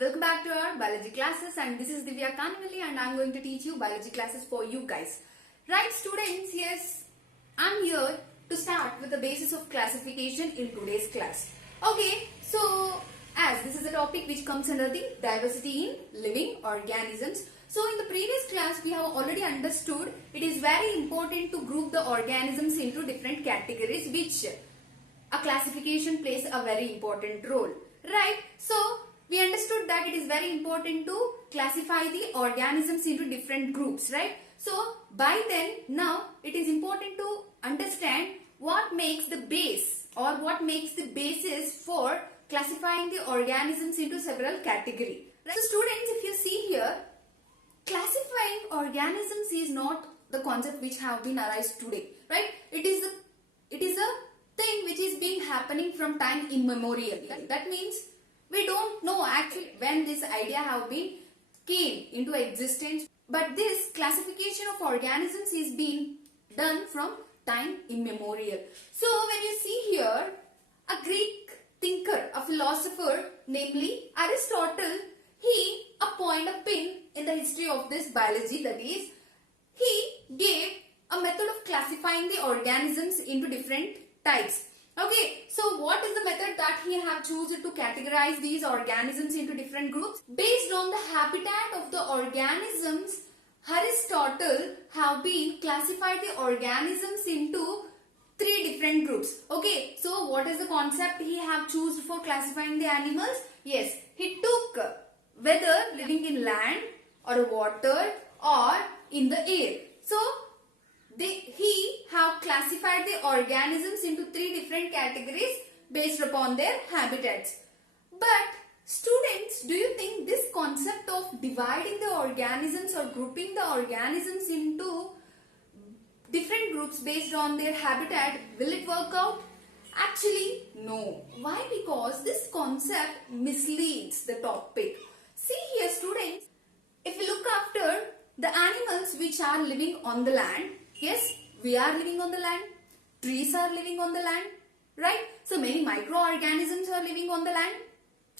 welcome back to our biology classes, and this is Divya Kanwali and I'm going to teach you biology classes for you guys. Right students, yes, I'm here to start with the basis of classification in today's class. Okay, so as this is a topic which comes under the diversity in living organisms. So in the previous class we have already understood it is very important to group the organisms into different categories, which a classification plays a very important role. Right, so we understood that it is very important to classify the organisms into different groups, right? So by then, now it is important to understand what makes the base or what makes the basis for classifying the organisms into several categories. Right? So students, if you see here, classifying organisms is not the concept which have been arised today, right? It is a thing which is been happening from time immemorial. That means we don't know actually when this idea have been came into existence, but this classification of organisms is being done from time immemorial. So when you see here, a Greek thinker, a philosopher, namely Aristotle, he appointed a pin in the history of this biology. That is, he gave a method of classifying the organisms into different types. Okay, so what is the method that he have chosen to categorize these organisms into different groups? Based on the habitat of the organisms, Aristotle have been classified the organisms into three different groups. Okay, so what is the concept he have chosen for classifying the animals? Yes, he took whether living in land or water or in the air. So he have classified the organisms into three different categories based upon their habitats. But students, do you think this concept of dividing the organisms or grouping the organisms into different groups based on their habitat, will it work out? Actually, no. Why? Because this concept misleads the topic. See here students, if you look after the animals which are living on the land, yes, we are living on the land, trees are living on the land, right? So many microorganisms are living on the land,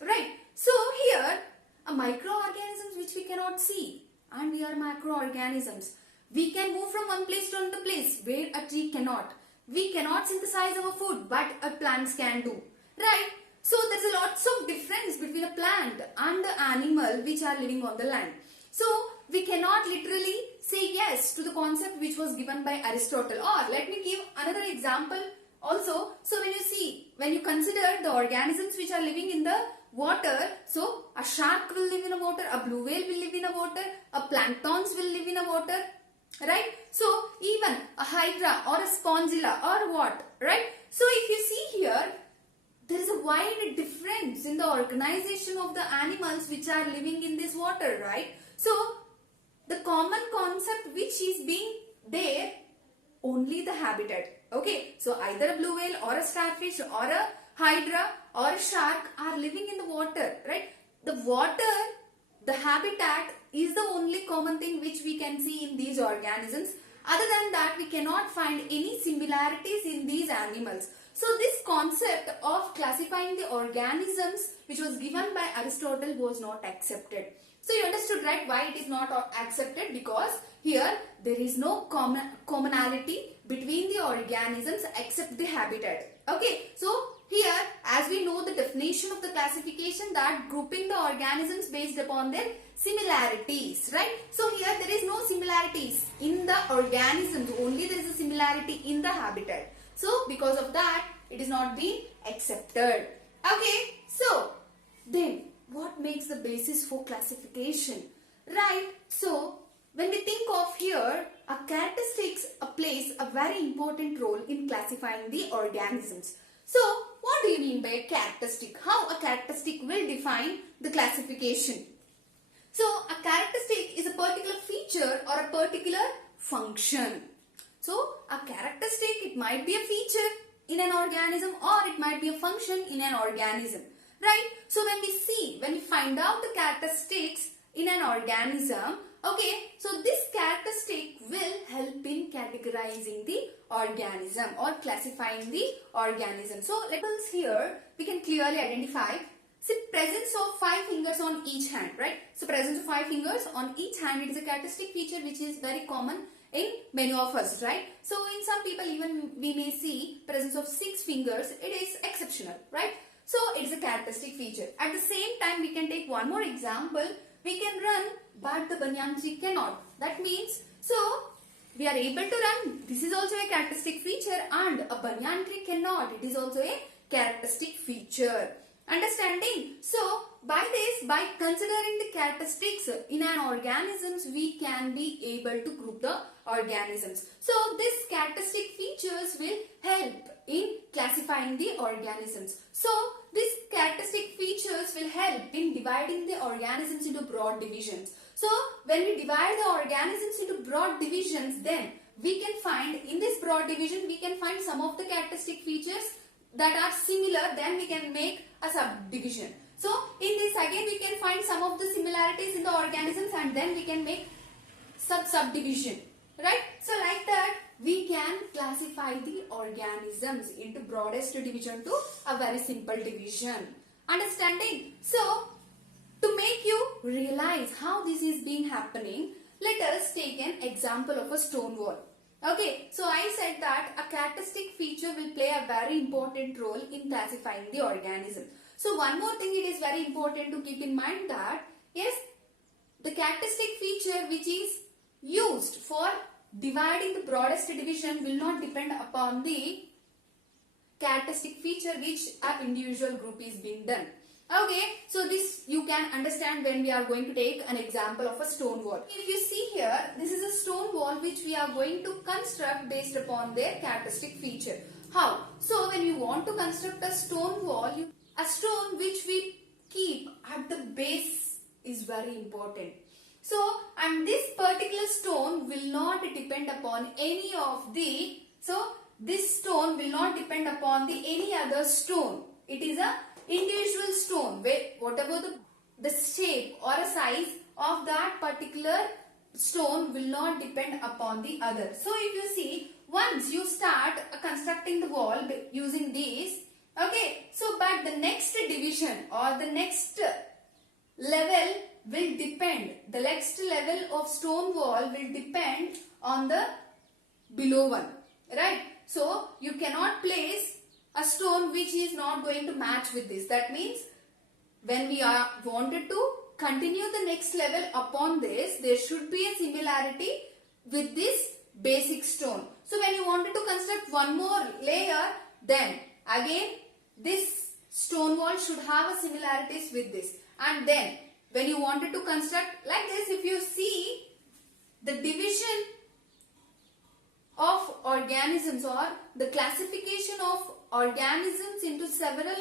right? So here, a microorganisms which we cannot see, and we are macroorganisms. We can move from one place to another place where a tree cannot. We cannot synthesize our food, but a plants can do, right? So there's a lots of difference between a plant and the animal which are living on the land. So we cannot literally say yes to the concept which was given by Aristotle. Or let me give another example also. So when you consider the organisms which are living in the water, so a shark will live in a water, a blue whale will live in a water, a planktons will live in a water, right? So even a hydra or a spongilla or what, right? So if you see here, there is a wide difference in the organization of the animals which are living in this water, right? So the common concept which is being there, only the habitat. Okay, so either a blue whale or a starfish or a hydra or a shark are living in the water, right? The water, the habitat is the only common thing which we can see in these organisms. Other than that, we cannot find any similarities in these animals. So this concept of classifying the organisms which was given by Aristotle was not accepted. So you understood, right, why it is not accepted? Because here there is no commonality between the organisms except the habitat. Okay, so here as we know the definition of the classification, that grouping the organisms based upon their similarities, right? So here there is no similarities in the organisms, only there is a similarity in the habitat. So because of that it is not being accepted. Okay, so then what makes the basis for classification, right? So when we think of here, a characteristics plays a very important role in classifying the organisms. So what do you mean by a characteristic? How a characteristic will define the classification? So a characteristic is a particular feature or a particular function. So a characteristic, it might be a feature in an organism or it might be a function in an organism, right? So when we find out the characteristics in an organism, okay, so this characteristic will help in categorizing the organism or classifying the organism. So levels here we can clearly identify. See, presence of 5 fingers on each hand, right? So presence of 5 fingers on each hand, it is a characteristic feature which is very common in many of us, right? So in some people even we may see presence of 6 fingers, it is exceptional, right? So it's a characteristic feature. At the same time, we can take one more example. We can run, but the banyan tree cannot. That means, so we are able to run. This is also a characteristic feature, and a banyan tree cannot. It is also a characteristic feature. Understanding? So by this, by considering the characteristics in an organisms, we can be able to group the organisms. So these characteristic features will help in classifying the organisms. So these characteristic features will help in dividing the organisms into broad divisions. So when we divide the organisms into broad divisions, then we can find in this broad division, we can find some of the characteristic features that are similar, then we can make a subdivision. So in this again we can find some of the similarities in the organisms, and then we can make subdivision, right? So like that we can classify the organisms into broadest division to a very simple division. Understanding? So to make you realize how this is being happening, let us take an example of a stone wall. Okay, so I said that a characteristic feature will play a very important role in classifying the organism. So one more thing, it is very important to keep in mind that yes, the characteristic feature which is used for dividing the broadest division will not depend upon the characteristic feature which an individual group is being done. Okay, so this you can understand when we are going to take an example of a stone wall. If you see here, this is a stone wall which we are going to construct based upon their characteristic feature. How? So when you want to construct a stone wall, a stone which we keep at the base is very important. So, and this particular stone will not depend upon any of the, so this stone will not depend upon the any other stone. It is a individual stone where whatever the shape or a size of that particular stone will not depend upon the other. So if you see, once you start constructing the wall using these, okay, so but the next division or the next level will depend, the next level of stone wall will depend on the below one, right? So you cannot place a stone which is not going to match with this. That means when we are wanted to continue the next level upon this, there should be a similarity with this basic stone. So when you wanted to construct one more layer, then again this stone wall should have a similarities with this. And then when you wanted to construct like this, if you see the division of organisms or the classification of organisms into several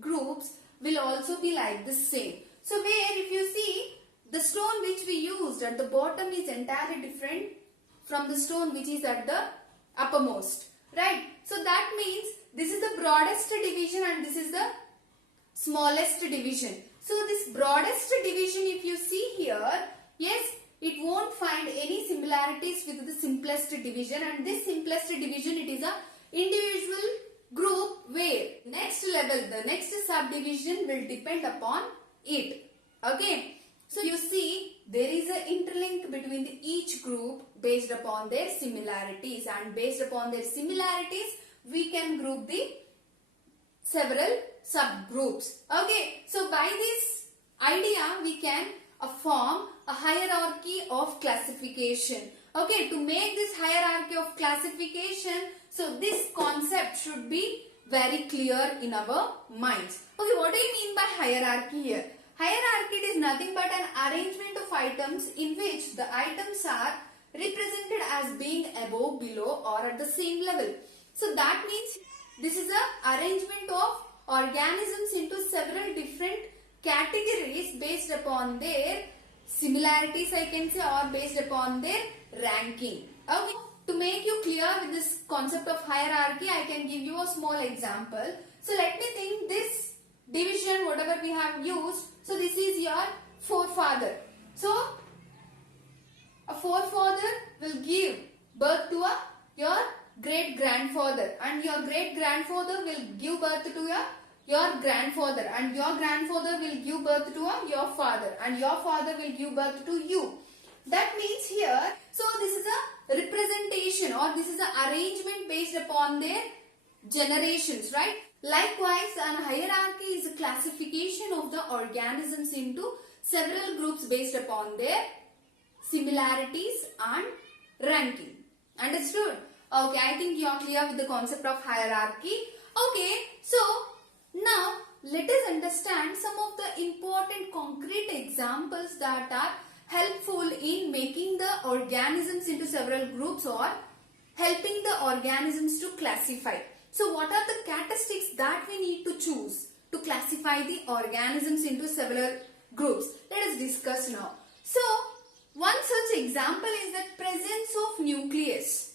groups will also be like the same. So where if you see the stone which we used at the bottom is entirely different from the stone which is at the uppermost, right? So that means this is the broadest division and this is the smallest division. So this broadest division, if you see here, yes, it won't find any similarities with the simplest division, and this simplest division, it is a individual group where next level, the next subdivision will depend upon it. Okay, so you see there is an interlink between each group based upon their similarities, and based upon their similarities we can group the several subgroups. Okay, so by this idea we can form a hierarchy of classification. Okay, to make this hierarchy of classification, so this concept should be very clear in our minds. Okay, what do you mean by hierarchy here? Hierarchy is nothing but an arrangement of items in which the items are represented as being above, below or at the same level. So that means this is an arrangement of organisms into several different categories based upon their similarities, I can say, or based upon their ranking. Okay, to make you clear with this concept of hierarchy, I can give you a small example. So let me think this division, whatever we have used, so this is your forefather. So a forefather will give birth to your great grandfather, and your great grandfather will give birth to your grandfather, and your grandfather will give birth to your father, and your father will give birth to you. That means here, so this is a representation, or this is an arrangement based upon their generations, right? Likewise, an hierarchy is a classification of the organisms into several groups based upon their similarities and ranking. Understood? Okay, I think you are clear with the concept of hierarchy. Okay, so now let us understand some of the important concrete examples that are helpful in making the organisms into several groups or helping the organisms to classify. So what are the characteristics that we need to choose to classify the organisms into several groups? Let us discuss now. So one such example is the presence of nucleus.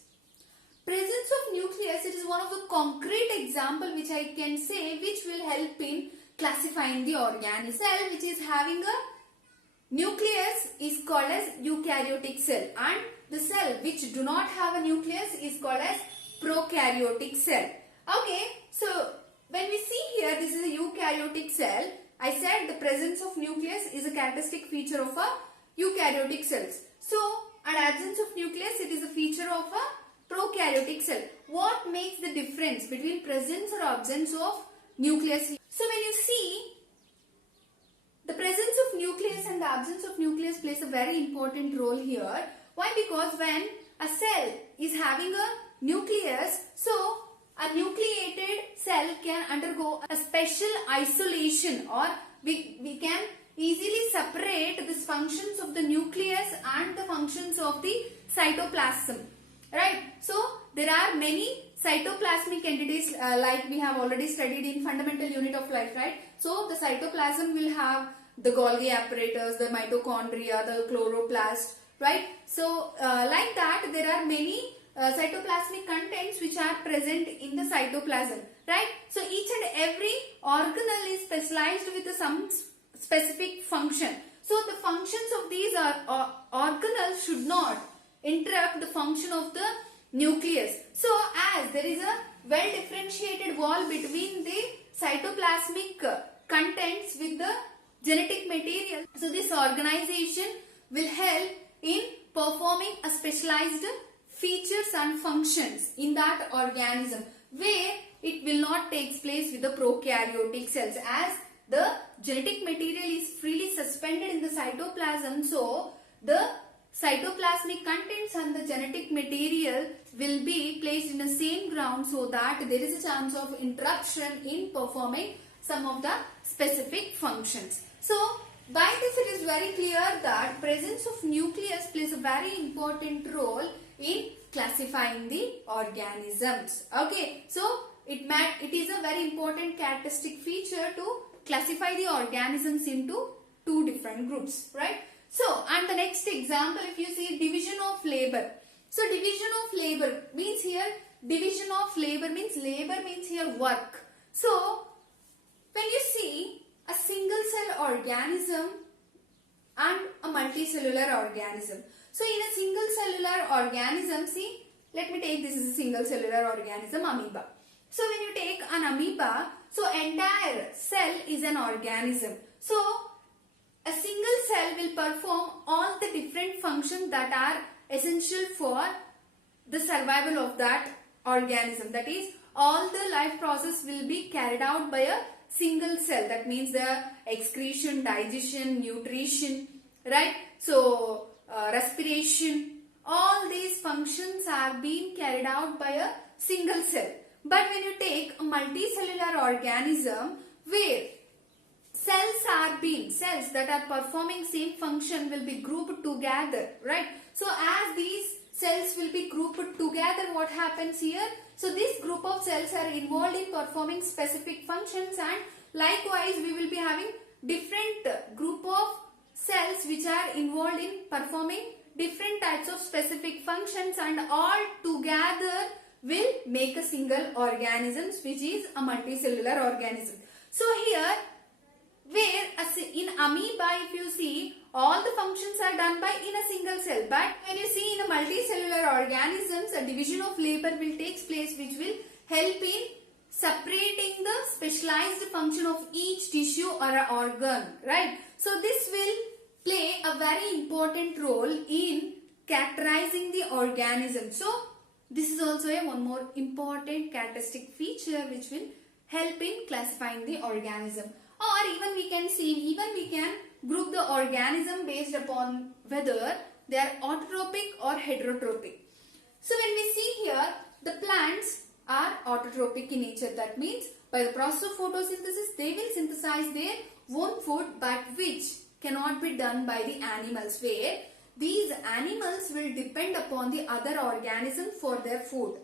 Presence of nucleus, it is one of the concrete example which I can say which will help in classifying the organism. Cell which is having a nucleus is called as eukaryotic cell, and the cell which do not have a nucleus is called as prokaryotic cell. Okay, so when we see here, this is a eukaryotic cell. I said the presence of nucleus is a characteristic feature of a eukaryotic cells. So, an absence of nucleus, it is a feature of a prokaryotic cell. What makes the difference between presence or absence of nucleus? So, when you see the presence of nucleus and the absence of nucleus plays a very important role here. Why? Because when a cell is having a nucleus, so a nucleated cell can undergo a special isolation, or we can easily separate the functions of the nucleus and the functions of the cytoplasm. Right? So there are many cytoplasmic entities like we have already studied in fundamental unit of life, right? So the cytoplasm will have the Golgi apparatus, the mitochondria, the chloroplast, right? So like that there are many cytoplasmic contents which are present in the cytoplasm, right? So each and every organelle is specialized with some specific function. So the functions of these organelles should not interrupt the function of the nucleus. So as there is a well differentiated wall between the cytoplasmic contents with the genetic material, so this organization will help in performing a specialized features and functions in that organism, where it will not take place with the prokaryotic cells, as the genetic material is freely suspended in the cytoplasm. So the cytoplasmic contents and the genetic material will be placed in the same ground, so that there is a chance of interruption in performing some of the specific functions. So by this it is very clear that presence of nucleus plays a very important role in classifying the organisms. Okay, so it is a very important characteristic feature to classify the organisms into two different groups, right? So, and the next example, if you see division of labor. So division of labor means here, division of labor means here work. So when you see a single cell organism and a multicellular organism. So in a single cellular organism, see, let me take this is a single cellular organism, amoeba. So when you take an amoeba, so entire cell is an organism. So a single cell will perform all the different functions that are essential for the survival of that organism. That is, all the life process will be carried out by a single cell. That means the excretion, digestion, nutrition, right? So respiration, all these functions are being carried out by a single cell. But when you take a multicellular organism where cells that are performing same function will be grouped together, right? So as these cells will be grouped together, what happens here? So this group of cells are involved in performing specific functions, and likewise we will be having different group of cells which are involved in performing different types of specific functions, and all together will make a single organism, which is a multicellular organism. So here, where in amoeba, if you see, all the functions are done by in a single cell, but when you see in a multicellular organisms, a division of labor will take place, which will help in separating the specialized function of each tissue or organ, right? So this will play a very important role in characterizing the organism. So this is also one more important characteristic feature which will help in classifying the organism. Or even we can group the organism based upon whether they are autotrophic or heterotrophic. So when we see here, the plants are autotrophic in nature. That means by the process of photosynthesis, they will synthesize their own food, but which cannot be done by the animals, where these animals will depend upon the other organism for their food,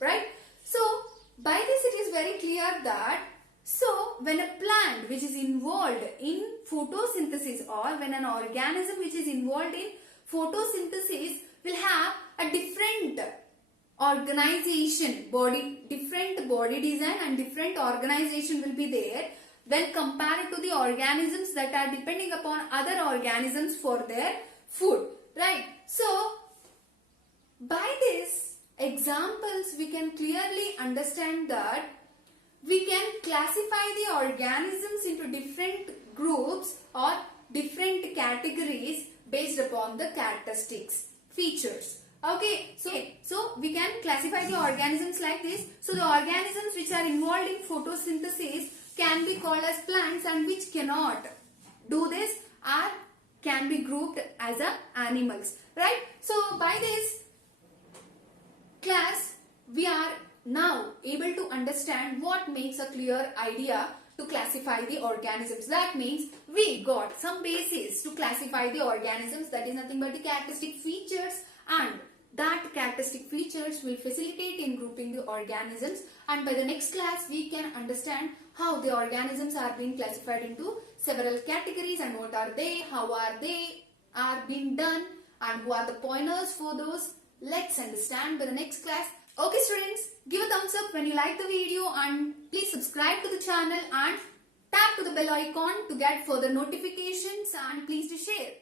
right? So by this it is very clear that when a plant which is involved in photosynthesis, or when an organism which is involved in photosynthesis will have a different organization, different body design and different organization will be there when compared to the organisms that are depending upon other organisms for their food, right? So by these examples we can clearly understand that we can classify the organisms into different groups or different categories based upon the characteristics, features. Okay, so we can classify the organisms like this. So the organisms which are involved in photosynthesis can be called as plants, and which cannot do this can be grouped as animals, right? So by this class we are now able to understand what makes a clear idea to classify the organisms. That means we got some basis to classify the organisms, that is nothing but the characteristic features, and that characteristic features will facilitate in grouping the organisms. And by the next class we can understand how the organisms are being classified into several categories and what are they, how are they being done, and who are the pointers for those. Let's understand by the next class. Okay students, give a thumbs up when you like the video, and please subscribe to the channel and tap to the bell icon to get further notifications, and please do share.